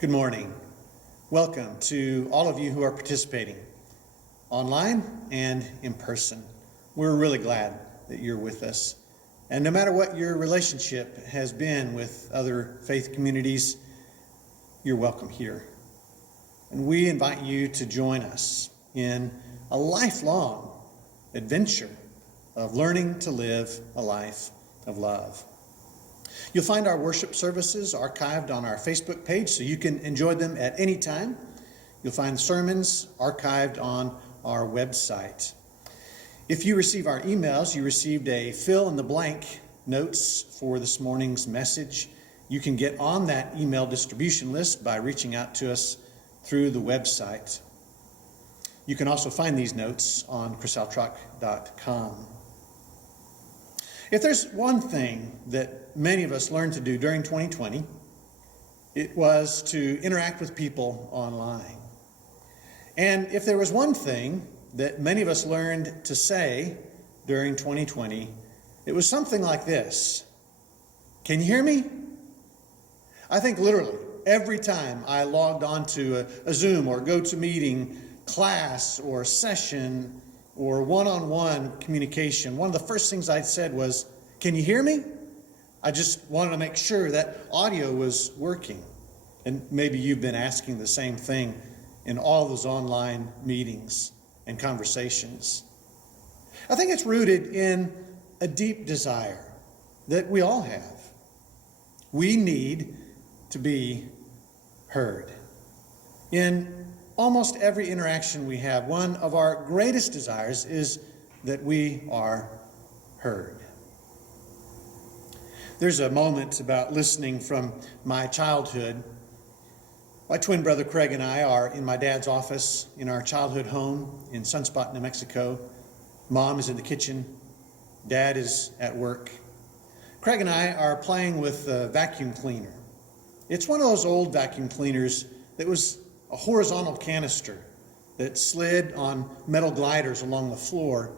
Good morning. Welcome to all of you who are participating online and in person. We're really glad that you're with us. And no matter what your relationship has been with other faith communities, you're welcome here. And we invite you to join us in a lifelong adventure of learning to live a life of love. You'll find our worship services archived on our Facebook page so you can enjoy them at any time. You'll find sermons archived on our website. If you receive our emails, you received a fill-in-the-blank notes for this morning's message. You can get on that email distribution list by reaching out to us through the website. You can also find these notes on chrisaltrock.com. If there's one thing that many of us learned to do during 2020, it was to interact with people online. And if there was one thing that many of us learned to say during 2020, it was something like this: "Can you hear me?" I think literally every time I logged onto a Zoom or GoToMeeting class or session or one-on-one communication, one of the first things I said was, "Can you hear me?" I just wanted to make sure that audio was working. And maybe you've been asking the same thing in all those online meetings and conversations. I think it's rooted in a deep desire that we all have. We need to be heard. In almost every interaction we have, one of our greatest desires is that we are heard. There's a moment about listening from my childhood. My twin brother Craig and I are in my dad's office in our childhood home in Sunspot, New Mexico. Mom is in the kitchen. Dad is at work. Craig and I are playing with a vacuum cleaner. It's one of those old vacuum cleaners that was a horizontal canister that slid on metal gliders along the floor.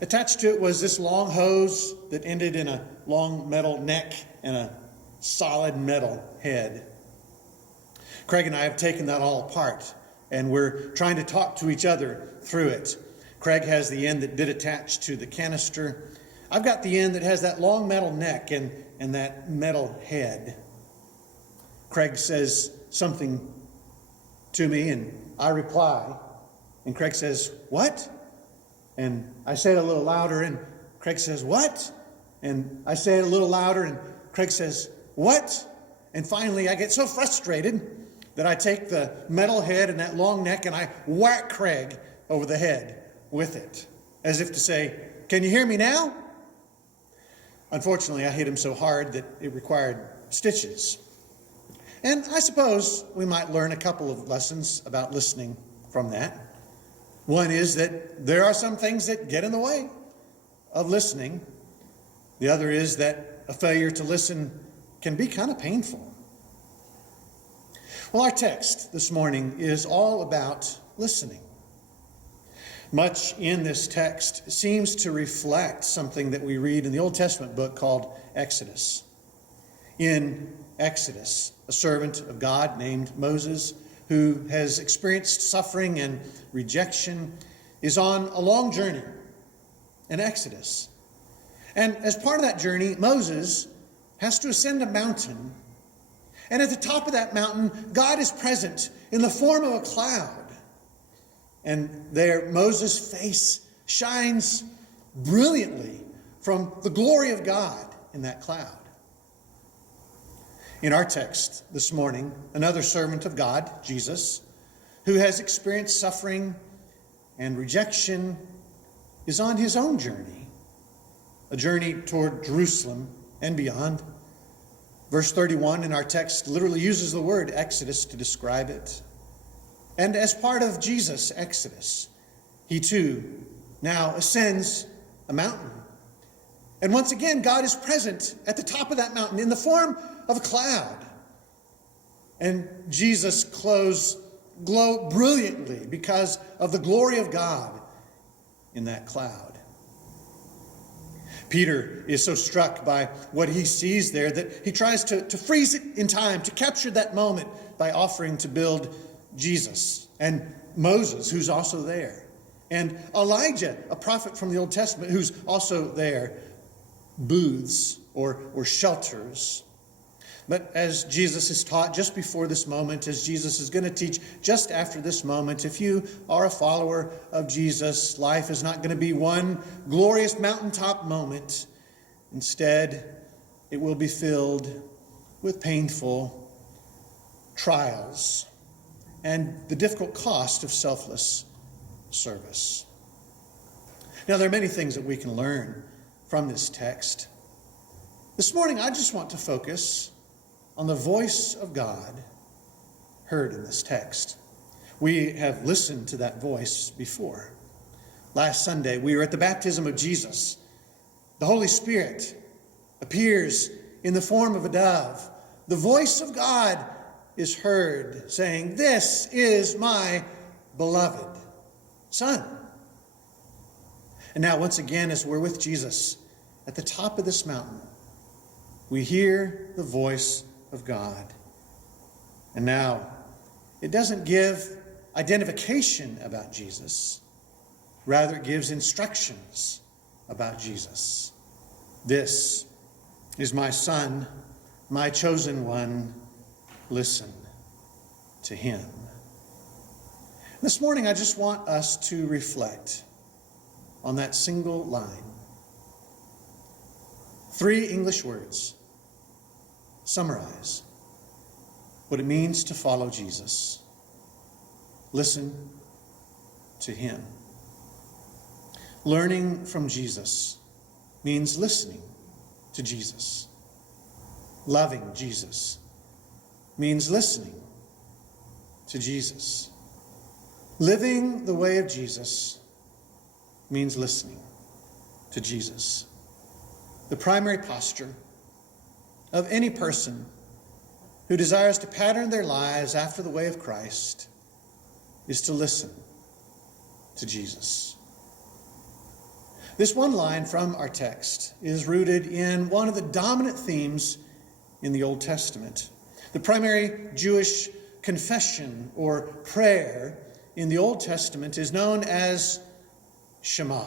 Attached to it was this long hose that ended in a long metal neck and a solid metal head. Craig and I have taken that all apart, and we're trying to talk to each other through it. Craig has the end that did attach to the canister. I've got the end that has that long metal neck and that metal head. Craig says something to me, and I reply, and Craig says, "What?" And I say it a little louder, and Craig says, "What?" And I say it a little louder, and Craig says, "What?" And finally, I get so frustrated that I take the metal head and that long neck, and I whack Craig over the head with it, as if to say, "Can you hear me now?" Unfortunately, I hit him so hard that it required stitches. And I suppose we might learn a couple of lessons about listening from that. One is that there are some things that get in the way of listening. The other is that a failure to listen can be kind of painful. Well, our text this morning is all about listening. Much in this text seems to reflect something that we read in the Old Testament book called Exodus. In Exodus, a servant of God named Moses, who has experienced suffering and rejection, is on a long journey, an exodus. And as part of that journey, Moses has to ascend a mountain. And at the top of that mountain, God is present in the form of a cloud. And there, Moses' face shines brilliantly from the glory of God in that cloud. In our text this morning, another servant of God, Jesus, who has experienced suffering and rejection, is on his own journey, a journey toward Jerusalem and beyond. Verse 31 in our text literally uses the word Exodus to describe it. And as part of Jesus' Exodus, he too now ascends a mountain. And once again, God is present at the top of that mountain in the form of a cloud. And Jesus' clothes glow brilliantly because of the glory of God in that cloud. Peter is so struck by what he sees there that he tries to freeze it in time, to capture that moment by offering to build Jesus and Moses, who's also there, and Elijah, a prophet from the Old Testament, who's also there, booths or shelters. But as Jesus is taught just before this moment, as Jesus is going to teach just after this moment, if you are a follower of Jesus, life is not going to be one glorious mountaintop moment. Instead, it will be filled with painful trials and the difficult cost of selfless service. Now, there are many things that we can learn from this text. This morning, I just want to focus on the voice of God heard in this text. We have listened to that voice before. Last Sunday, we were at the baptism of Jesus. The Holy Spirit appears in the form of a dove. The voice of God is heard saying, "This is my beloved Son." And now, once again, as we're with Jesus at the top of this mountain, we hear the voice of God. And now, it doesn't give identification about Jesus. Rather, it gives instructions about Jesus. "This is my Son, my chosen one. Listen to him." This morning, I just want us to reflect on that single line. 3 English words summarize what it means to follow Jesus. Listen to him. Learning from Jesus means listening to Jesus. Loving Jesus means listening to Jesus. Living the way of Jesus means listening to Jesus. The primary posture of any person who desires to pattern their lives after the way of Christ is to listen to Jesus. This one line from our text is rooted in one of the dominant themes in the Old Testament. The primary Jewish confession or prayer in the Old Testament is known as Shema.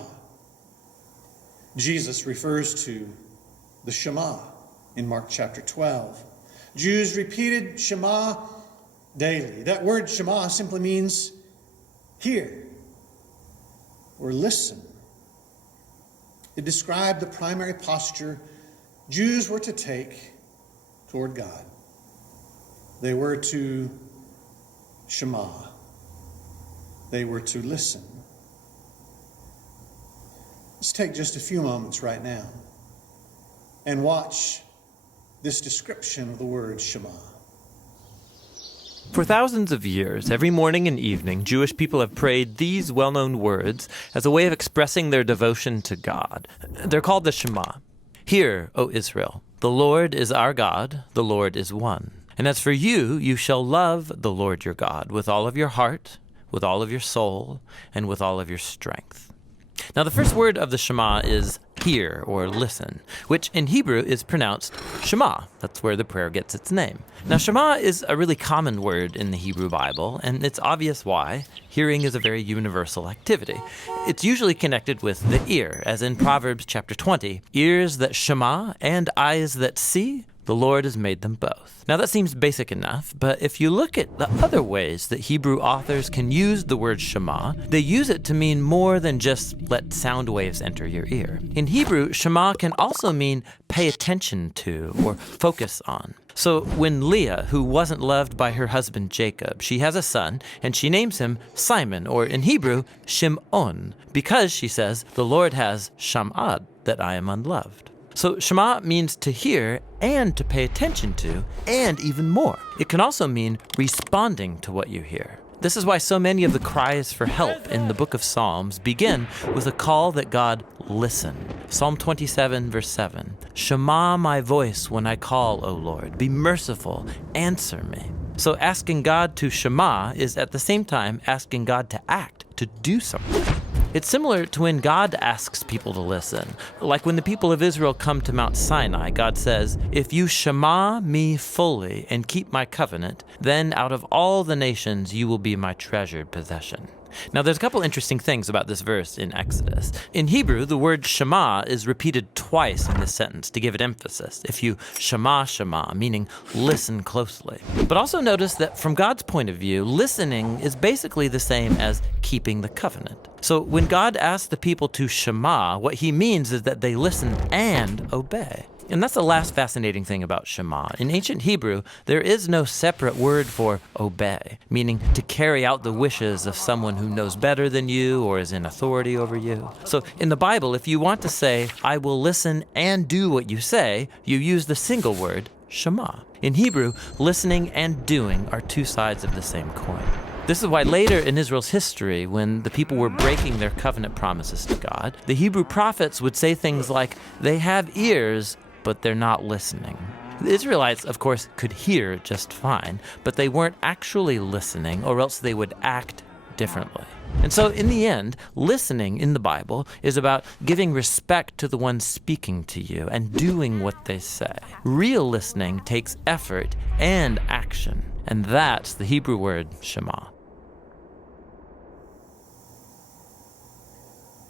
Jesus refers to the Shema in Mark chapter 12. Jews repeated Shema daily. That word Shema simply means hear or listen. It described the primary posture Jews were to take toward God. They were to Shema. They were to listen. Let's take just a few moments right now and watch this description of the word Shema. For thousands of years, every morning and evening, Jewish people have prayed these well-known words as a way of expressing their devotion to God. They're called the Shema. "Hear, O Israel, the Lord is our God, the Lord is one. And as for you, you shall love the Lord your God with all of your heart, with all of your soul, and with all of your strength." Now, the first word of the Shema is hear or listen, which in Hebrew is pronounced Shema. That's where the prayer gets its name. Now, Shema is a really common word in the Hebrew Bible, and it's obvious why. Hearing is a very universal activity. It's usually connected with the ear, as in Proverbs chapter 20, "Ears that shema and eyes that see, the Lord has made them both." Now that seems basic enough, but if you look at the other ways that Hebrew authors can use the word Shema, they use it to mean more than just let sound waves enter your ear. In Hebrew, Shema can also mean pay attention to or focus on. So when Leah, who wasn't loved by her husband Jacob, she has a son, and she names him Simon, or in Hebrew, Shim'on, because, she says, the Lord has sham'ad, that I am unloved. So Shema means to hear and to pay attention to, and even more. It can also mean responding to what you hear. This is why so many of the cries for help in the book of Psalms begin with a call that God listen. Psalm 27, verse 7. "Shema my voice when I call, O Lord. Be merciful, answer me." So asking God to Shema is at the same time asking God to act, to do something. It's similar to when God asks people to listen. Like when the people of Israel come to Mount Sinai, God says, "If you shema me fully and keep my covenant, then out of all the nations you will be my treasured possession." Now, there's a couple interesting things about this verse in Exodus. In Hebrew, the word shema is repeated twice in this sentence to give it emphasis. If you shema, shema, meaning listen closely. But also notice that from God's point of view, listening is basically the same as keeping the covenant. So when God asks the people to shema, what he means is that they listen and obey. And that's the last fascinating thing about Shema. In ancient Hebrew, there is no separate word for obey, meaning to carry out the wishes of someone who knows better than you or is in authority over you. So in the Bible, if you want to say, "I will listen and do what you say," you use the single word, Shema. In Hebrew, listening and doing are two sides of the same coin. This is why later in Israel's history, when the people were breaking their covenant promises to God, the Hebrew prophets would say things like, "They have ears, but they're not listening." The Israelites, of course, could hear just fine, but they weren't actually listening, or else they would act differently. And so in the end, listening in the Bible is about giving respect to the one speaking to you and doing what they say. Real listening takes effort and action, and that's the Hebrew word Shema.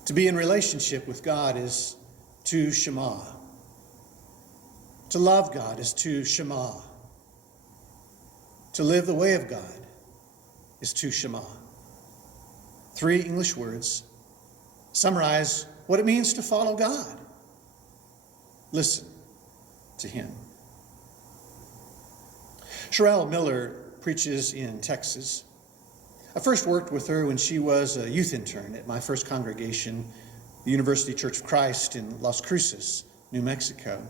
To be in relationship with God is to shema. To love God is to shema. To live the way of God is to shema. 3 English words summarize what it means to follow God. Listen to him. Sherelle Miller preaches in Texas. I first worked with her when she was a youth intern at my first congregation, the University Church of Christ in Las Cruces, New Mexico.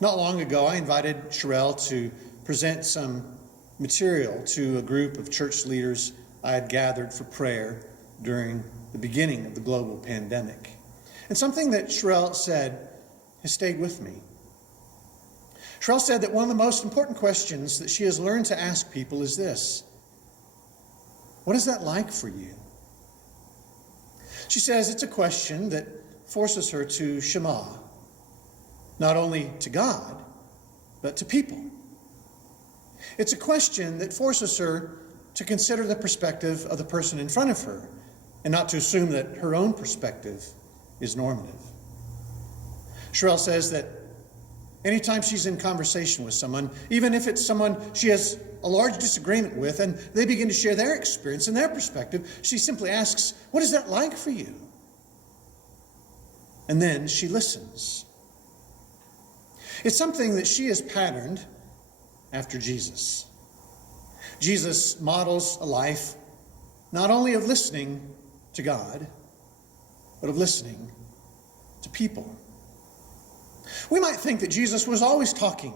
Not long ago, I invited Sherelle to present some material to a group of church leaders I had gathered for prayer during the beginning of the global pandemic. And something that Sherelle said has stayed with me. Sherelle said that one of the most important questions that she has learned to ask people is this: what is that like for you? She says it's a question that forces her to shema, not only to God, but to people. It's a question that forces her to consider the perspective of the person in front of her and not to assume that her own perspective is normative. Sherelle says that anytime she's in conversation with someone, even if it's someone she has a large disagreement with and they begin to share their experience and their perspective, she simply asks, "What is that like for you?" And then she listens. It's something that she has patterned after Jesus. Jesus models a life not only of listening to God, but of listening to people. We might think that Jesus was always talking,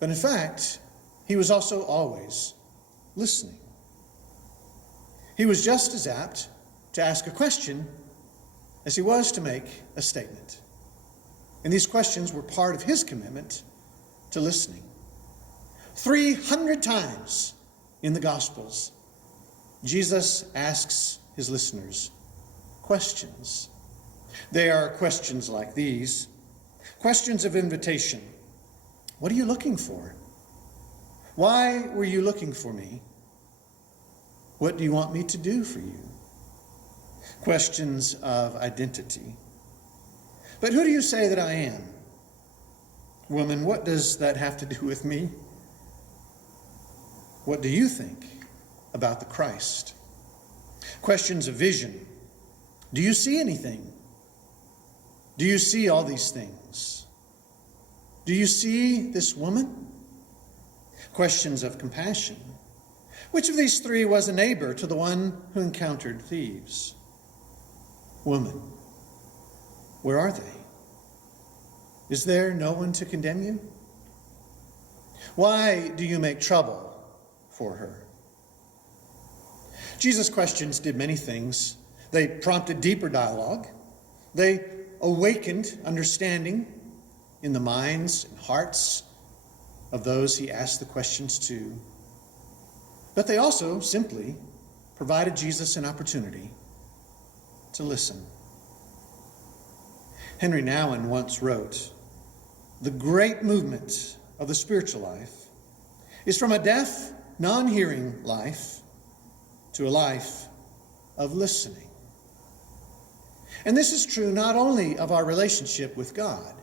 but in fact, he was also always listening. He was just as apt to ask a question as he was to make a statement. And these questions were part of his commitment to listening. 300 times in the Gospels, Jesus asks his listeners questions. They are questions like these, questions of invitation. What are you looking for? Why were you looking for me? What do you want me to do for you? Questions of identity. But who do you say that I am? Woman, what does that have to do with me? What do you think about the Christ? Questions of vision. Do you see anything? Do you see all these things? Do you see this woman? Questions of compassion. Which of these three was a neighbor to the one who encountered thieves? Woman, where are they? Is there no one to condemn you? Why do you make trouble for her? Jesus' questions did many things. They prompted deeper dialogue. They awakened understanding in the minds and hearts of those he asked the questions to. But they also simply provided Jesus an opportunity to listen. Henry Nouwen once wrote, "The great movement of the spiritual life is from a deaf, non-hearing life to a life of listening." And this is true not only of our relationship with God,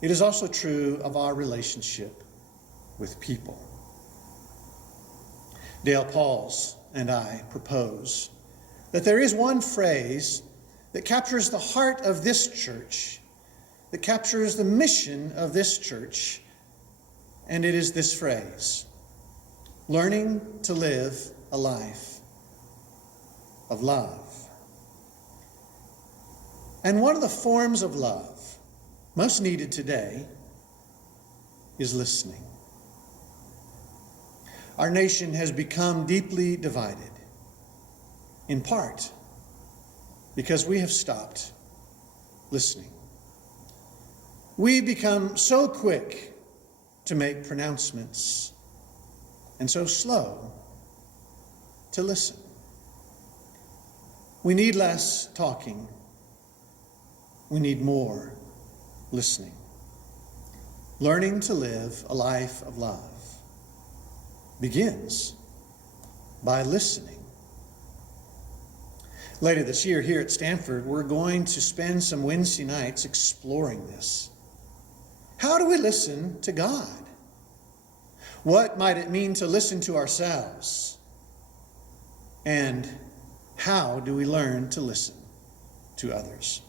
it is also true of our relationship with people. Dale Pauls and I propose that there is one phrase that captures the heart of this church, that captures the mission of this church, and it is this phrase: learning to live a life of love. And one of the forms of love most needed today is listening. Our nation has become deeply divided, in part because we have stopped listening. We've become so quick to make pronouncements and so slow to listen. We need less talking. We need more listening. Learning to live a life of love begins by listening. Later this year here at Stamford, we're going to spend some Wednesday nights exploring this. How do we listen to God? What might it mean to listen to ourselves? And how do we learn to listen to others?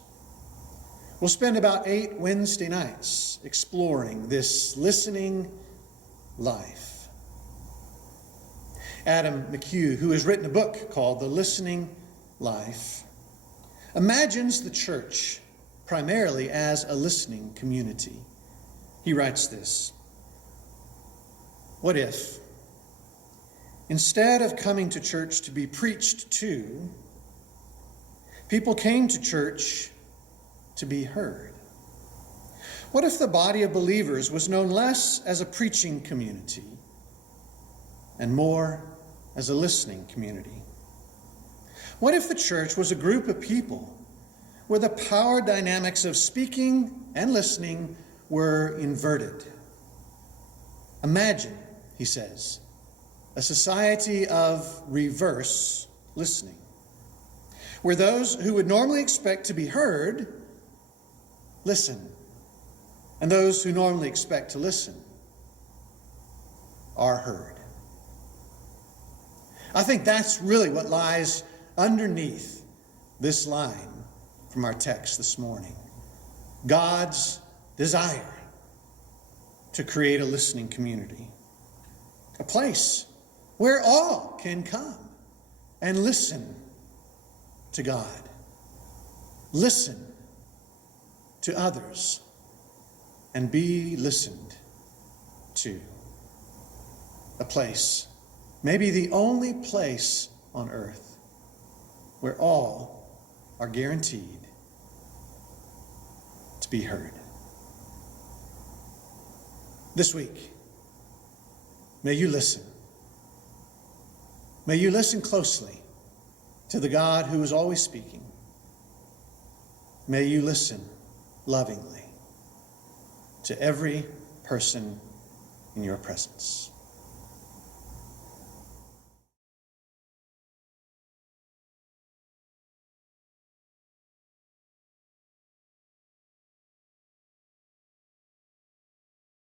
We'll spend about 8 Wednesday nights exploring this listening life. Adam McHugh, who has written a book called The Listening Life, imagines the church primarily as a listening community. He writes this: what if, instead of coming to church to be preached to, people came to church to be heard? What if the body of believers was known less as a preaching community and more as a listening community? What if the church was a group of people where the power dynamics of speaking and listening were inverted? Imagine, he says, a society of reverse listening, where those who would normally expect to be heard listen, and those who normally expect to listen are heard. I think that's really what lies underneath this line from our text this morning: God's desire to create a listening community, a place where all can come and listen to God, listen to others, and be listened to. A place, maybe the only place on earth, where all are guaranteed to be heard. This week, may you listen. May you listen closely to the God who is always speaking. May you listen lovingly to every person in your presence.